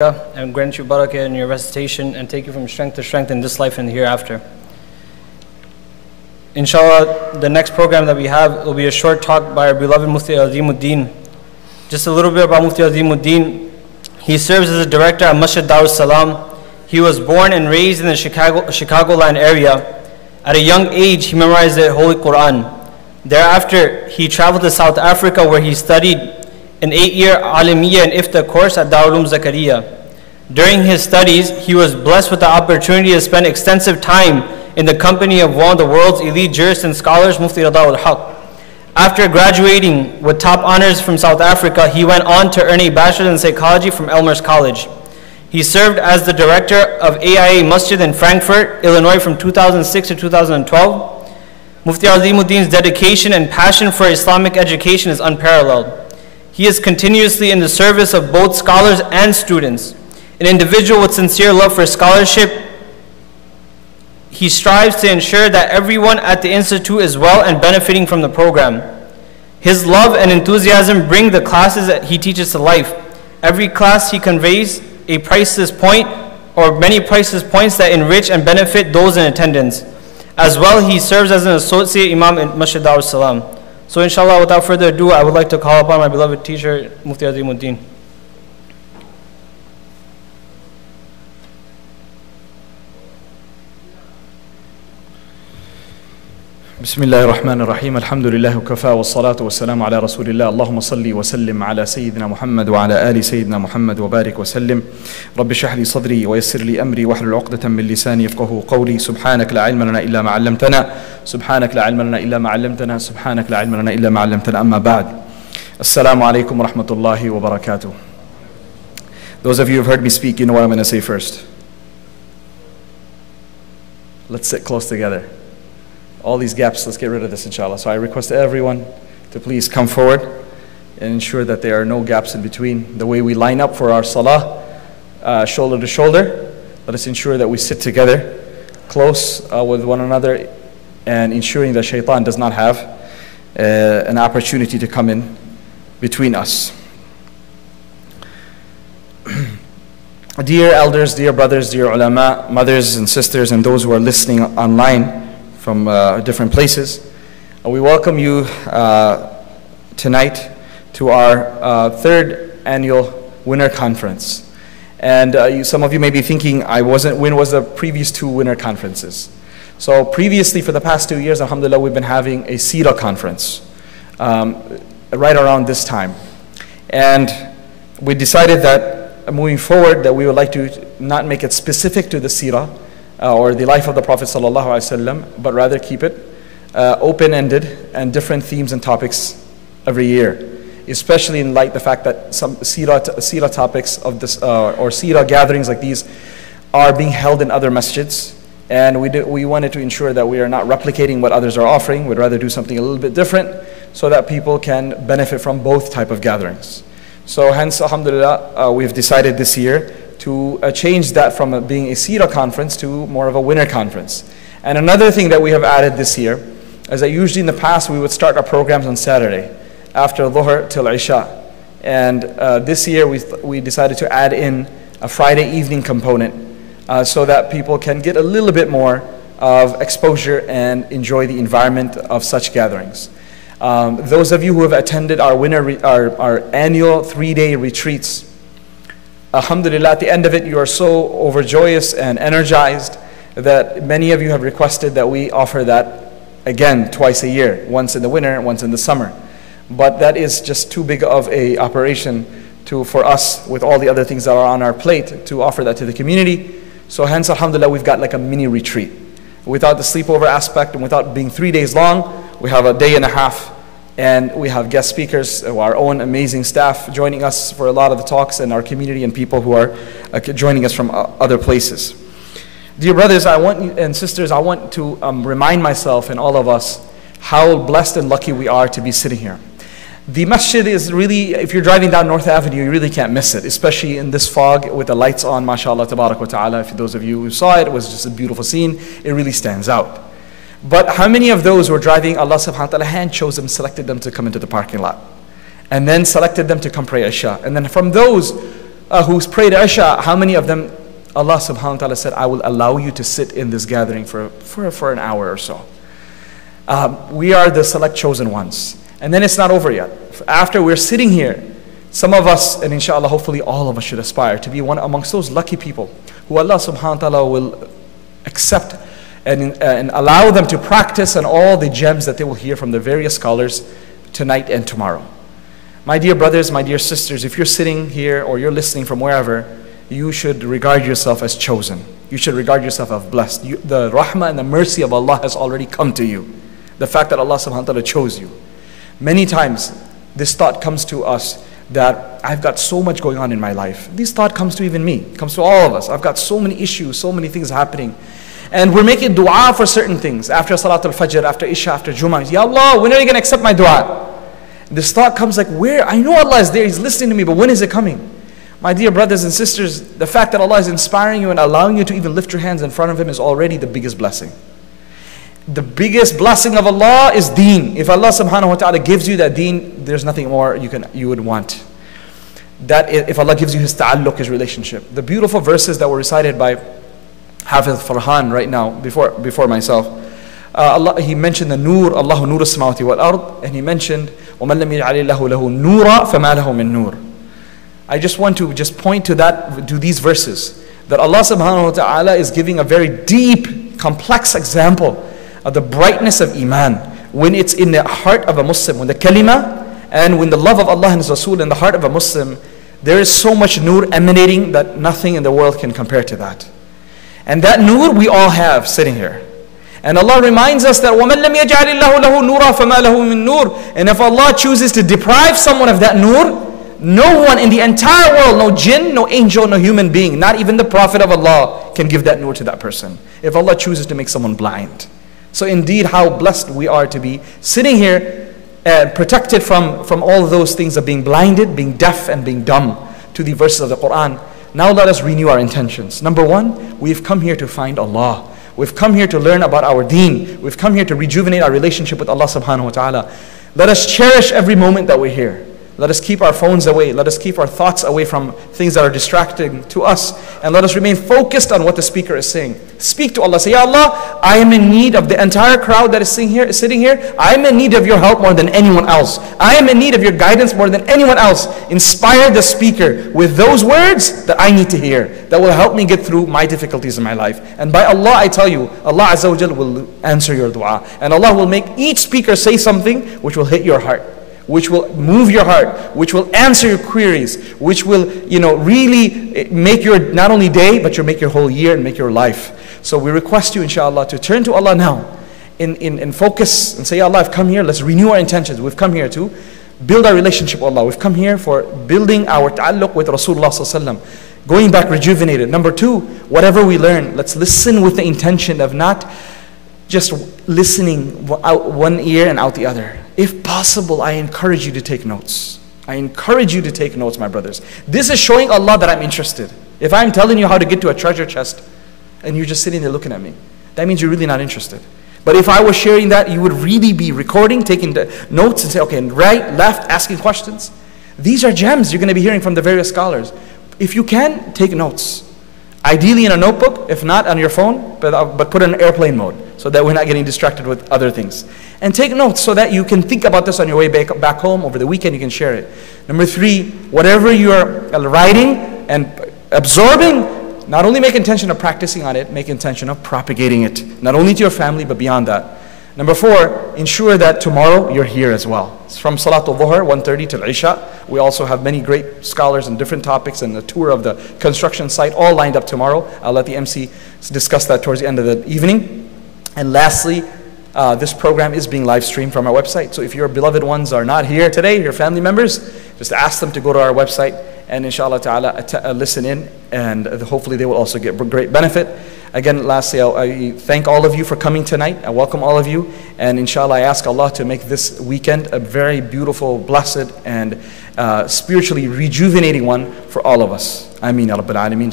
and grant you barakah in your recitation and take you from strength to strength in this life and the hereafter. Inshallah, the next program that we have will be a short talk by our beloved Mufti Azeemuddin. Just a little bit about Mufti Azeemuddin. He serves as a director at Masjid Darus Salam. He was born and raised in the Chicagoland area. At a young age, he memorized the Holy Quran. Thereafter, he traveled to South Africa where he studied an 8-year Alimiyya and Ifta course at Darul Zakaria. During his studies, he was blessed with the opportunity to spend extensive time in the company of one of the world's elite jurists and scholars, Mufti al-Haq. After graduating with top honors from South Africa, he went on to earn a bachelor's in psychology from Elmhurst College. He served as the director of AIA Masjid in Frankfurt, Illinois from 2006 to 2012. Mufti Azeemuddin's dedication and passion for Islamic education is unparalleled. He is continuously in the service of both scholars and students. An individual with sincere love for scholarship, he strives to ensure that everyone at the Institute is well and benefiting from the program. His love and enthusiasm bring the classes that he teaches to life. Every class he conveys a priceless point or many priceless points that enrich and benefit those in attendance. As well, he serves as an associate imam in Masjid Darus Salam. So inshallah, without further ado, I would like to call upon my beloved teacher, Mufti Azeemuddin. بسم الله الرحمن الرحيم الحمد لله وكفى والصلاة والسلام على رسول الله اللهم صل وسلم على سيدنا محمد وعلى آل سيدنا محمد وبارك وسلم رب اشرح لي صدري ويسر لي أمري واحلل عقدة من لساني يفقهوا قولي سبحانك لا علم لنا إلا ما علمتنا سبحانك لا علم لنا إلا ما علمتنا سبحانك لا علم لنا إلا ما علمتنا أما بعد السلام عليكم ورحمة الله وبركاته. Those of you who have heard me speak, you know what I'm going to say first. Let's sit close together. All these gaps, let's get rid of this inshallah. So I request everyone to please come forward and ensure that there are no gaps in between. The way we line up for our salah, shoulder to shoulder, let us ensure that we sit together, close with one another, and ensuring that shaitan does not have an opportunity to come in between us. Dear elders, dear brothers, dear ulama, mothers and sisters, and those who are listening online from different places, we welcome you tonight to our third annual winter conference. And some of you may be thinking, when was the previous two winter conferences? So previously, for the past 2 years, alhamdulillah, we've been having a Seerah conference right around this time. And we decided that moving forward that we would like to not make it specific to the Seerah or the life of the Prophet ﷺ, but rather keep it open-ended and different themes and topics every year, especially in light of the fact that some Seerah topics of this or Seerah gatherings like these are being held in other masjids, and we wanted to ensure that we are not replicating what others are offering. We'd rather do something a little bit different so that people can benefit from both type of gatherings. So hence, alhamdulillah, we've decided this year to change that from being a Seerah conference to more of a winter conference. And another thing that we have added this year is that usually in the past we would start our programs on Saturday after Dhuhr till Isha. And this year we decided to add in a Friday evening component so that people can get a little bit more of exposure and enjoy the environment of such gatherings. Those of you who have attended our annual 3-day retreats, alhamdulillah, at the end of it, you are so overjoyous and energized that many of you have requested that we offer that again twice a year, once in the winter and once in the summer. But that is just too big of a operation for us, with all the other things that are on our plate, to offer that to the community. So hence, alhamdulillah, we've got like a mini retreat. Without the sleepover aspect and without being 3 days long, we have a day and a half. And we have guest speakers, our own amazing staff joining us for a lot of the talks, and our community and people who are joining us from other places. Dear brothers and sisters, I want to remind myself and all of us how blessed and lucky we are to be sitting here. The masjid is really, if you're driving down North Avenue, you really can't miss it, especially in this fog with the lights on, mashallah, tabarak wa ta'ala. For those of you who saw it, it was just a beautiful scene. It really stands out. But how many of those who are driving, Allah subhanahu wa ta'ala hand chose them, selected them to come into the parking lot, and then selected them to come pray Isha. And then from those who's prayed Isha, how many of them Allah subhanahu wa ta'ala said, I will allow you to sit in this gathering for an hour or so. We are the select chosen ones. And then it's not over yet. After we're sitting here, some of us, and inshallah, hopefully all of us should aspire to be one amongst those lucky people who Allah subhanahu wa ta'ala will accept and allow them to practice on all the gems that they will hear from the various scholars tonight and tomorrow. My dear brothers, my dear sisters, if you're sitting here or you're listening from wherever, you should regard yourself as chosen. You should regard yourself as blessed. The rahmah and the mercy of Allah has already come to you. The fact that Allah subhanahu wa ta'ala chose you. Many times, this thought comes to us that I've got so much going on in my life. This thought comes to even me, comes to all of us. I've got so many issues, so many things happening. And we're making dua for certain things. After Salat al-Fajr, after Isha, after Jummah. Ya Allah, when are you going to accept my dua? This thought comes like, where? I know Allah is there, He's listening to me, but when is it coming? My dear brothers and sisters, the fact that Allah is inspiring you and allowing you to even lift your hands in front of Him is already the biggest blessing. The biggest blessing of Allah is deen. If Allah subhanahu wa ta'ala gives you that deen, there's nothing more you would want. That if Allah gives you His ta'alluq, His relationship. The beautiful verses that were recited by Hafiz Farhan right now, before myself, he mentioned the nur, Allahu nur as-samawati wal ard, and he mentioned, وَمَنْ لَمْ يَجْعَلِ اللَّهُ لَهُ نُورًا فَمَا لَهُ مِن نُور. I just want to point to these verses, that Allah subhanahu wa ta'ala is giving a very deep, complex example of the brightness of Iman, when it's in the heart of a Muslim, when the kalima and when the love of Allah and His Rasul in the heart of a Muslim, there is so much nur emanating that nothing in the world can compare to that. And that nur we all have sitting here. And Allah reminds us that وَمَنْ لَمْ يَجْعَلِ اللَّهُ لَهُ نُورًا فَمَا لَهُ مِن نُور. And if Allah chooses to deprive someone of that nur, no one in the entire world, no jinn, no angel, no human being, not even the Prophet of Allah can give that nur to that person. If Allah chooses to make someone blind. So indeed, how blessed we are to be sitting here protected from all those things of being blinded, being deaf and being dumb to the verses of the Quran. Now let us renew our intentions. Number one, we've come here to find Allah. We've come here to learn about our deen. We've come here to rejuvenate our relationship with Allah subhanahu wa ta'ala. Let us cherish every moment that we're here. Let us keep our phones away. Let us keep our thoughts away from things that are distracting to us. And let us remain focused on what the speaker is saying. Speak to Allah. Say, Ya Allah, I am in need of the entire crowd that is sitting here. I am in need of your help more than anyone else. I am in need of your guidance more than anyone else. Inspire the speaker with those words that I need to hear, that will help me get through my difficulties in my life. And by Allah, I tell you, Allah Azza wa Jal will answer your dua. And Allah will make each speaker say something which will hit your heart, which will move your heart, which will answer your queries, which will, really make your not only day, but make your whole year and make your life. So we request you, inshallah, to turn to Allah now in focus and say, Ya Allah, I've come here, let's renew our intentions. We've come here to build our relationship with Allah. We've come here for building our ta'alluq with Rasulullah sallallahu alaihi wasallam, going back rejuvenated. Number two, whatever we learn, let's listen with the intention of not just listening out one ear and out the other. If possible, I encourage you to take notes. I encourage you to take notes, my brothers. This is showing Allah that I'm interested. If I'm telling you how to get to a treasure chest and you're just sitting there looking at me, that means you're really not interested. But if I was sharing that, you would really be recording, taking the notes and say, okay, right, left, asking questions. These are gems you're going to be hearing from the various scholars. If you can, take notes. Ideally in a notebook, if not on your phone, but put it in airplane mode so that we're not getting distracted with other things. And take notes so that you can think about this on your way back home. Over the weekend, you can share it. Number three, whatever you are writing and absorbing, not only make intention of practicing on it, make intention of propagating it, not only to your family, but beyond that. Number four, ensure that tomorrow you're here as well. It's from Salatul Dhuhr, 1:30 till Isha. We also have many great scholars on different topics and a tour of the construction site all lined up tomorrow. I'll let the MC discuss that towards the end of the evening. And lastly, this program is being live streamed from our website. So if your beloved ones are not here today, your family members, just ask them to go to our website and inshallah ta'ala listen in, and hopefully they will also get great benefit. Again, lastly, I thank all of you for coming tonight. I welcome all of you, and inshallah I ask Allah to make this weekend a very beautiful, blessed, and spiritually rejuvenating one for all of us. Ameen ya Rabbil Alameen.